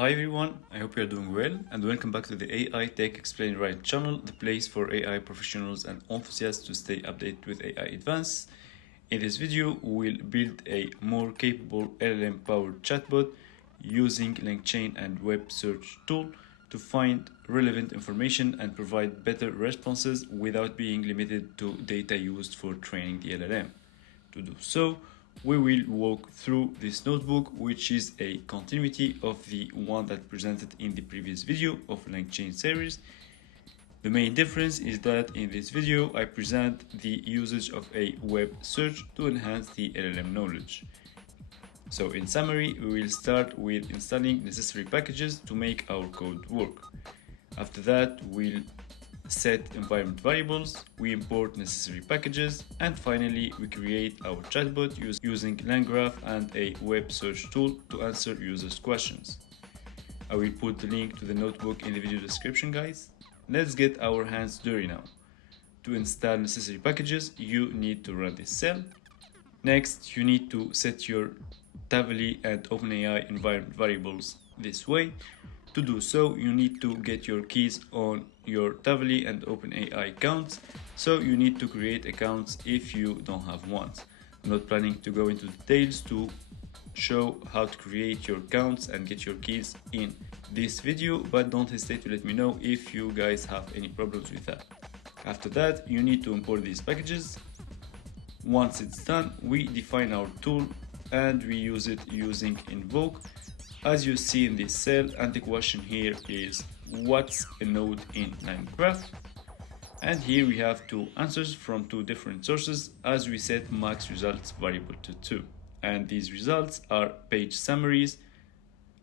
Hi everyone, I hope you are doing well and welcome back to the AI Tech Explained Right channel, the place for AI professionals and enthusiasts to stay updated with AI advances. In this video, we'll build a more capable LLM-powered chatbot using LangChain and web search tool to find relevant information and provide better responses without being limited to data used for training the LLM. To do so, we will walk through this notebook, which is a continuity of the one that presented in the previous video of LangChain series. The main difference is that in this video, I present the usage of a web search to enhance the LLM knowledge. So in summary, we will start with installing necessary packages to make our code work. After that, we'll set environment variables, we import necessary packages, and finally we create our chatbot using LangGraph and a web search tool to answer users' questions. I will put the link to the notebook in the video description, guys. Let's get our hands dirty now. To install necessary packages, you need to run this cell. Next, you need to set your Tavily and OpenAI environment variables this way. To do so, you need to get your keys on your Tavily and OpenAI accounts, so you need to create accounts if you don't have one. I'm not planning to go into details to show how to create your accounts and get your keys in this video, but don't hesitate to let me know if you guys have any problems with that. After that, you need to import these packages. Once it's done, we define our tool and we use it using invoke, as you see in this cell, and the question here is what's a node in LangGraph? And here we have two answers from two different sources, as we set max results variable to 2, and these results are page summaries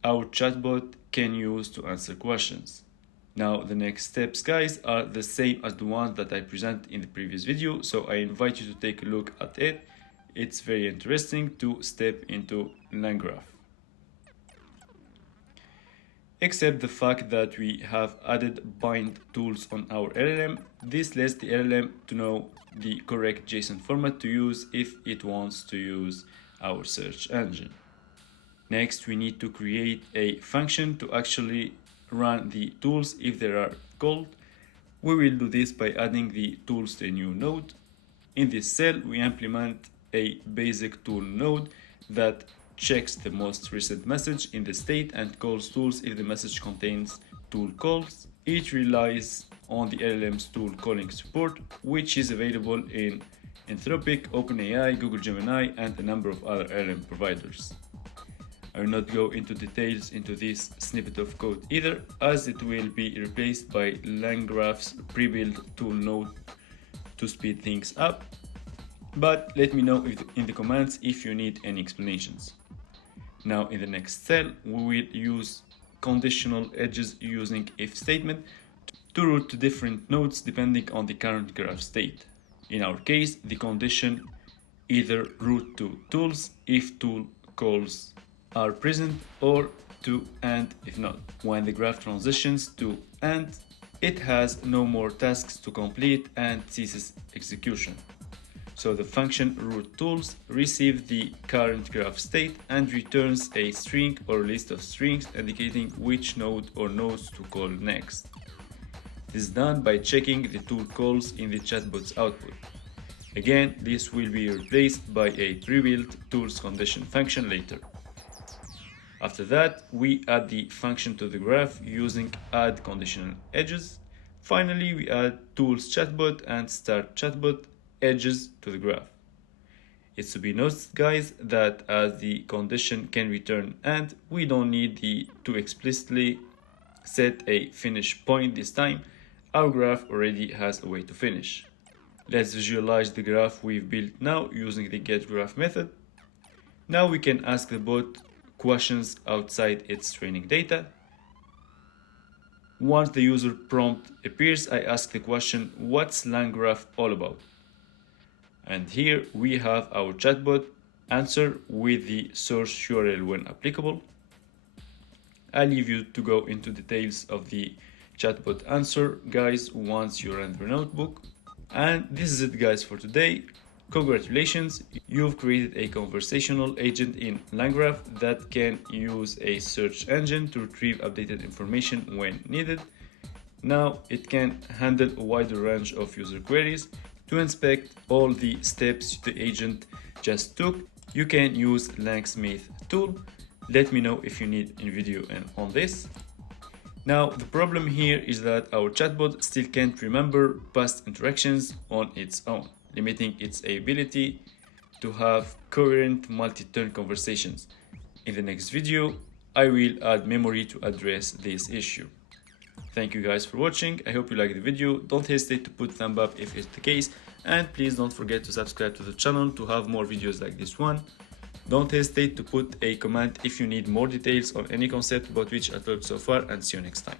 our chatbot can use to answer questions. Now the next steps, guys, are the same as the ones that I presented in the previous video, so I invite you to take a look at it. It's very interesting to step into LangGraph. Except the fact that we have added bind tools on our LLM. This lets the LLM to know the correct JSON format to use if it wants to use our search engine. Next, we need to create a function to actually run the tools if they are called. We will do this by adding the tools to a new node. In this cell, we implement a basic tool node that checks the most recent message in the state and calls tools if the message contains tool calls. It relies on the LLM's tool calling support, which is available in Anthropic, OpenAI, Google Gemini, and a number of other LLM providers. I will not go into details into this snippet of code either, as it will be replaced by LangGraph's pre-built tool node to speed things up. But let me know in the comments if you need any explanations. Now in the next cell, we will use conditional edges using if statement to route to different nodes depending on the current graph state. In our case, the condition either route to tools if tool calls are present, or to and if not. When the graph transitions to and, it has no more tasks to complete and ceases execution. So the function root tools receives the current graph state and returns a string or list of strings indicating which node or nodes to call next. This is done by checking the tool calls in the chatbot's output. Again, this will be replaced by a pre-built tools condition function later. After that, we add the function to the graph using add conditional edges. Finally, we add tools chatbot and start chatbot edges to the graph. It's to be noticed, guys, that as the condition can return and, we don't need to explicitly set a finish point this time. Our graph already has a way to finish. Let's visualize the graph we've built now using the getGraph method. Now we can ask the bot questions outside its training data. Once the user prompt appears, I ask the question, what's LangGraph all about? And here we have our chatbot answer with the source URL when applicable. I'll leave you to go into details of the chatbot answer, guys, once you run the notebook. And this is it, guys, for today. Congratulations, you've created a conversational agent in LangGraph that can use a search engine to retrieve updated information when needed. Now it can handle a wider range of user queries. To inspect all the steps the agent just took, you can use Langsmith tool. Let me know if you need a video on this. Now the problem here is that our chatbot still can't remember past interactions on its own, limiting its ability to have coherent multi-turn conversations. In the next video, I will add memory to address this issue. Thank you guys for watching. I hope you liked the video. Don't hesitate to put thumb up if it's the case, and please don't forget to subscribe to the channel to have more videos like this one. Don't hesitate to put a comment if you need more details on any concept about which I talked so far, and see you next time.